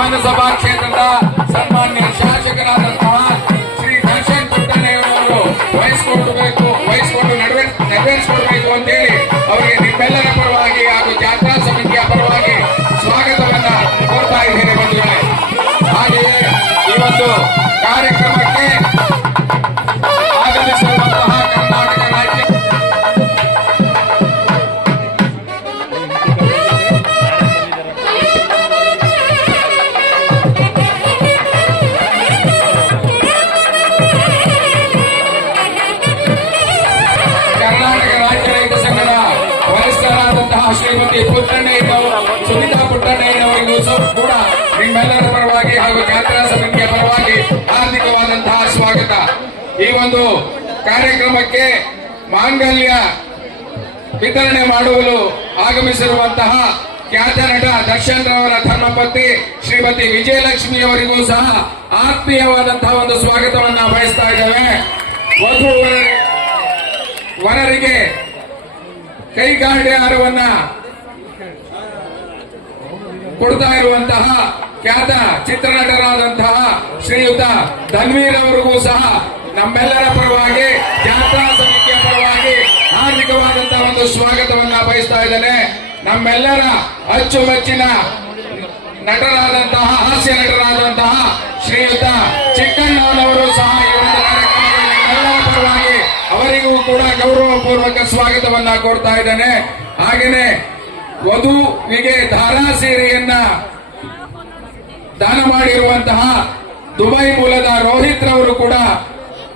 ವಿಧಾನಸಭಾ ಕ್ಷೇತ್ರದ ಸನ್ಮಾನ್ಯ ಶಾಸಕರಾದಂತಹ ಶ್ರೀ ದರ್ಶನ್ ಪುಟ್ಟಣ್ಣಯ್ಯನವರು ವಹಿಸಿಕೊಡಬೇಕು ವಹಿಸಿಕೊಂಡು ನೆರವೇರಿಸಿಕೊಡ್ಬೇಕು ಶ್ರೀಮತಿ ಪುಟ್ಟಣ್ಣಯ್ಯನವರು ಸುನೀತಾ ಪುಟ್ಟಣ್ಣಯ್ಯನವರಿಗೂ ಕೂಡ ನಿಮ್ಮೆಲ್ಲರ ಪರವಾಗಿ ಹಾಗೂ ಜಾತ್ರಾ ಸಮಿತಿಯ ಪರವಾಗಿ ಹಾರ್ದಿಕವಾದಂತಹ ಸ್ವಾಗತ. ಈ ಒಂದು ಕಾರ್ಯಕ್ರಮಕ್ಕೆ ಮಾಂಗಲ್ಯ ವಿತರಣೆ ಮಾಡುವಲು ಆಗಮಿಸಿರುವಂತಹ ಖ್ಯಾತ ನಟ ದರ್ಶನ್ ಧರ್ಮಪತಿ ಧರ್ಮಪತ್ನಿ ಶ್ರೀಮತಿ ವಿಜಯಲಕ್ಷ್ಮಿ ಅವರಿಗೂ ಸಹ ಆತ್ಮೀಯವಾದಂತಹ ಒಂದು ಸ್ವಾಗತವನ್ನ ಬಯಸ್ತಾ ಇದ್ದೇವೆ. ವಧು ವರರಿಗೆ ಕೈಗಾಡಿ ಕೈಗಾಡಿಯಾರವನ್ನ ಕೊಡ್ತಾ ಇರುವಂತಹ ಖ್ಯಾತ ಚಿತ್ರನಟರಾದಂತಹ ಶ್ರೀಯುತ ಧನ್ವೀರ್ ಅವರಿಗೂ ಸಹ ನಮ್ಮೆಲ್ಲರ ಪರವಾಗಿ, ಜಾತ್ರಾ ಸಮಿತಿಯ ಪರವಾಗಿ ಹಾರ್ದಿಕವಾದಂತಹ ಒಂದು ಸ್ವಾಗತವನ್ನ ಬಯಸ್ತಾ ಇದ್ದೇನೆ. ನಮ್ಮೆಲ್ಲರ ಅಚ್ಚುಮೆಚ್ಚಿನ ನಟರಾದಂತಹ, ಹಾಸ್ಯ ನಟರಾದಂತಹ ಶ್ರೀಯುತ ಚಿಕ್ಕಣ್ಣನವರು ಸಹ ಈ ಒಂದು ಪರವಾಗಿ ಅವರಿಗೂ ಕೂಡ ಗೌರವಪೂರ್ವಕ ಸ್ವಾಗತವನ್ನ ಕೊಡ್ತಾ ಇದ್ದೇನೆ. ಹಾಗೇನೆ ವಧುವಿಗೆ ಧಾರಾ ಸೀರೆಯನ್ನ ದಾನ ಮಾಡಿರುವಂತಹ ದುಬೈ ಮೂಲದ ರೋಹಿತ್ ರವರು ಕೂಡ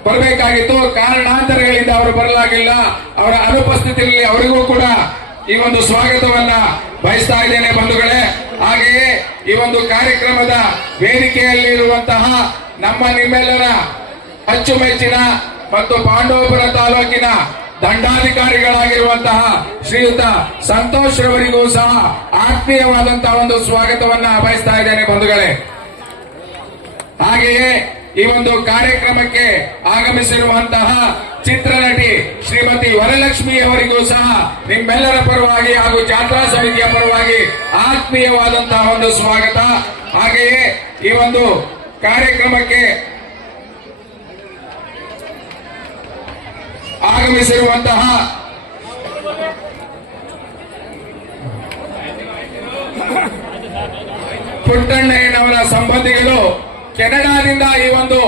ಬರಬೇಕಾಗಿತ್ತು. ಕಾರಣಾಂತರಗಳಿಂದ ಅವರು ಬರಲಾಗಿಲ್ಲ. ಅವರ ಅನುಪಸ್ಥಿತಿಯಲ್ಲಿ ಅವರಿಗೂ ಕೂಡ ಈ ಒಂದು ಸ್ವಾಗತವನ್ನ ಬಯಸ್ತಾ ಇದ್ದೇನೆ ಬಂಧುಗಳೇ. ಹಾಗೆಯೇ ಈ ಒಂದು ಕಾರ್ಯಕ್ರಮದ ವೇದಿಕೆಯಲ್ಲಿರುವಂತಹ ನಮ್ಮ ನಿಮ್ಮೆಲ್ಲರ ಅಚ್ಚುಮೆಚ್ಚಿನ ಮತ್ತು ಪಾಂಡವಪುರ ತಾಲೂಕಿನ ದಂಡಾಧಿಕಾರಿಗಳಾಗಿರುವಂತಹ ಶ್ರೀಯುತ ಸಂತೋಷ್ ರವರಿಗೂ ಸಹ ಆತ್ಮೀಯವಾದಂತಹ ಒಂದು ಸ್ವಾಗತವನ್ನ ಬಯಸ್ತಾ ಇದ್ದೇನೆ ಬಂಧುಗಳೇ. ಹಾಗೆಯೇ ಈ ಒಂದು ಕಾರ್ಯಕ್ರಮಕ್ಕೆ ಆಗಮಿಸಿರುವಂತಹ ಚಿತ್ರನಟಿ ಶ್ರೀಮತಿ ವರಲಕ್ಷ್ಮಿ ಅವರಿಗೂ ಸಹ ನಿಮ್ಮೆಲ್ಲರ ಪರವಾಗಿ ಹಾಗೂ ಜಾತ್ರಾ ಸಮಿತಿಯ ಪರವಾಗಿ ಆತ್ಮೀಯವಾದಂತಹ ಒಂದು ಸ್ವಾಗತ. ಹಾಗೆಯೇ ಈ ಒಂದು ಕಾರ್ಯಕ್ರಮಕ್ಕೆ ಆಗಮಿಸಿರುವಂತಹ ಪುಟ್ಟಣ್ಣಯ್ಯನವರ ಸಂಬಂಧಿಗಳು ಕೆನಡಾದಿಂದ ಈ ಒಂದು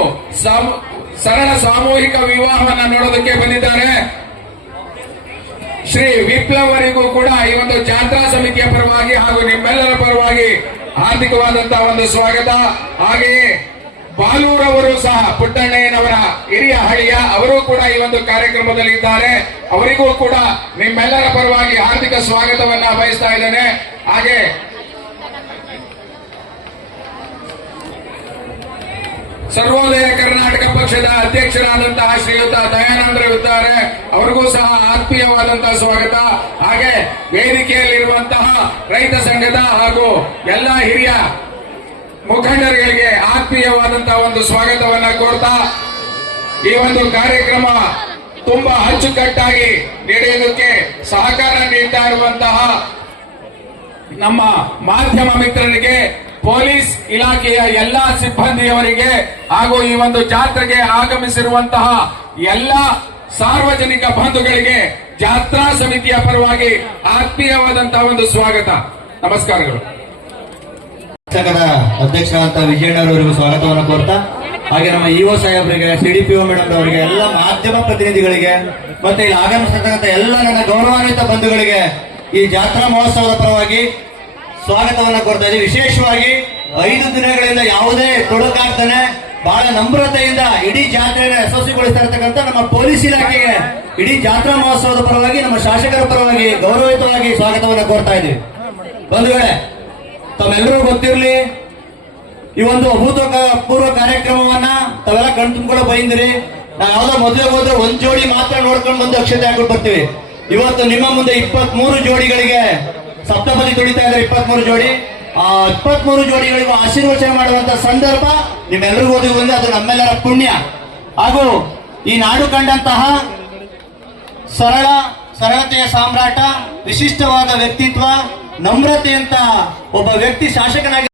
ಸರಳ ಸಾಮೂಹಿಕ ವಿವಾಹವನ್ನು ನೋಡೋದಕ್ಕೆ ಬಂದಿದ್ದಾರೆ. ಶ್ರೀ ವಿಪ್ಲವರಿಗೂ ಕೂಡ ಈ ಒಂದು ಜಾತ್ರಾ ಸಮಿತಿಯ ಪರವಾಗಿ ಹಾಗೂ ನಿಮ್ಮೆಲ್ಲರ ಪರವಾಗಿ ಹಾರ್ದಿಕವಾದಂತಹ ಒಂದು ಸ್ವಾಗತ. ಹಾಗೆಯೇ ಬಾಲೂರವರು ಸಹ ಪುಟ್ಟಣ್ಣಯ್ಯನವರ ಹಿರಿಯ ಹಳಿಯ ಅವರು ಕೂಡ ಈ ಒಂದು ಕಾರ್ಯಕ್ರಮದಲ್ಲಿ ಇದ್ದಾರೆ ಅವರಿಗೂ ಕೂಡ ನಿಮ್ಮೆಲ್ಲರ ಪರವಾಗಿ ಹಾರ್ದಿಕ ಸ್ವಾಗತವನ್ನ ಬಯಸ್ತಾ ಇದ್ದೇನೆ. ಹಾಗೆ ಸರ್ವೋದಯ ಕರ್ನಾಟಕ ಪಕ್ಷದ ಅಧ್ಯಕ್ಷರಾದಂತಹ ಶ್ರೀಯುತ ದಯಾನಂದ್ರ ಇದ್ದಾರೆ. ಅವರಿಗೂ ಸಹ ಆತ್ಮೀಯವಾದಂತಹ ಸ್ವಾಗತ. ಹಾಗೆ ವೇದಿಕೆಯಲ್ಲಿರುವಂತಹ ರೈತ ಸಂಘದ ಹಾಗೂ ಎಲ್ಲ ಹಿರಿಯ ಮುಖಂಡರುಗಳಿಗೆ ಆತ್ಮೀಯವಾದಂತಹ ಒಂದು ಸ್ವಾಗತವನ್ನ ಕೋರ್ತಾ ಈ ಒಂದು ಕಾರ್ಯಕ್ರಮ ತುಂಬಾ ಅಚ್ಚುಕಟ್ಟಾಗಿ ನಡೆಯೋದಕ್ಕೆ ಸಹಕಾರ ನೀಡ್ತಾ ಇರುವಂತಹ ನಮ್ಮ ಮಾಧ್ಯಮ ಮಿತ್ರರಿಗೆ, ಪೊಲೀಸ್ ಇಲಾಖೆಯ ಎಲ್ಲಾ ಸಿಬ್ಬಂದಿಯವರಿಗೆ ಹಾಗೂ ಈ ಒಂದು ಜಾತ್ರೆಗೆ ಆಗಮಿಸಿರುವಂತಹ ಎಲ್ಲ ಸಾರ್ವಜನಿಕ ಬಂಧುಗಳಿಗೆ ಜಾತ್ರಾ ಸಮಿತಿಯ ಪರವಾಗಿ ಆತ್ಮೀಯವಾದಂತಹ ಒಂದು ಸ್ವಾಗತ. ನಮಸ್ಕಾರಗಳು. ಸಂಘದ ಅಧ್ಯಕ್ಷರಾದಂತ ವಿಜಯಣ್ಣವರಿಗೂ ಸ್ವಾಗತವನ್ನು ಕೋರ್ತಾ, ಹಾಗೆ ನಮ್ಮ ಇಒ ಸಾಹೇಬರಿಗೆ ಸಿಡಿಪಿಒ ಮೇಡಮ್ ಅವರಿಗೆ, ಎಲ್ಲ ಮಾಧ್ಯಮ ಪ್ರತಿನಿಧಿಗಳಿಗೆ, ಮತ್ತೆ ಇಲ್ಲಿ ಆಗಮಿಸತಕ್ಕಂಥ ಎಲ್ಲ ನನ್ನ ಗೌರವಾನ್ವಿತ ಬಂಧುಗಳಿಗೆ ಈ ಜಾತ್ರಾ ಮಹೋತ್ಸವದ ಪರವಾಗಿ ಸ್ವಾಗತವನ್ನ ಕೋರ್ತಾ ಇದ್ದೀವಿ ವಿಶೇಷವಾಗಿ ಐದು ದಿನಗಳಿಂದ ಯಾವುದೇ ತೊಡಕಾಗ್ತಾನೆ, ಬಹಳ ನಮ್ರತೆಯಿಂದ ಇಡೀ ಜಾತ್ರೆಯನ್ನು ಯಶಸ್ವಿಗೊಳಿಸ್ತಾ ಇರತಕ್ಕಂಥ ನಮ್ಮ ಪೊಲೀಸ್ ಇಲಾಖೆಗೆ ಇಡೀ ಜಾತ್ರಾ ಮಹೋತ್ಸವದ ಪರವಾಗಿ, ನಮ್ಮ ಶಾಸಕರ ಪರವಾಗಿ ಗೌರವಯುತವಾಗಿ ಸ್ವಾಗತವನ್ನು ಕೋರ್ತಾ ಇದ್ದೀವಿ ಬಂಧುಗಳೇ ತಮ್ಮೆಲ್ಲರೂ ಗೊತ್ತಿರಲಿ, ಈ ಒಂದು ಅಭೂತಪೂರ್ವ ಕಾರ್ಯಕ್ರಮವನ್ನ ತಾವೆಲ್ಲ ಕಣ್ ತುಂಬಿಕೊಳ್ಳೋ ಬೈಂದಿರಿ. ನಾವು ಯಾವ್ದೋ ಮದುವೆ ಹೋದ್ರೆ ಒಂದ್ ಜೋಡಿ ಮಾತ್ರ ನೋಡ್ಕೊಂಡು ಬಂದು ಅಕ್ಷತೆ ಹಾಕೊಂಡು ಬರ್ತೀವಿ. ಇವತ್ತು ನಿಮ್ಮ ಮುಂದೆ ಇಪ್ಪತ್ತ್ ಮೂರು ಜೋಡಿಗಳಿಗೆ ಸಪ್ತಪದಿ ತುಳಿತಾ ಇದ್ರೆ ಇಪ್ಪತ್ತ್ ಮೂರು ಜೋಡಿ. ಆ ಇಪ್ಪತ್ತ್ ಮೂರು ಜೋಡಿಗಳಿಗೂ ಆಶೀರ್ವಚನ ಮಾಡುವಂತ ಸಂದರ್ಭ ನಿಮ್ಮೆಲ್ಲರಿಗೂ ಓದಿ ಬಂದ್ರೆ ಅದು ನಮ್ಮೆಲ್ಲರ ಪುಣ್ಯ. ಹಾಗೂ ಈ ನಾಡು ಕಂಡಂತಹ ಸರಳ, ಸರಳತೆಯ ಸಾಮ್ರಾಟ, ವಿಶಿಷ್ಟವಾದ ವ್ಯಕ್ತಿತ್ವ ನಮ್ರತೆ ಅಂತ ಒಬ್ಬ ವ್ಯಕ್ತಿ ಶಾಸಕನಾಗಿ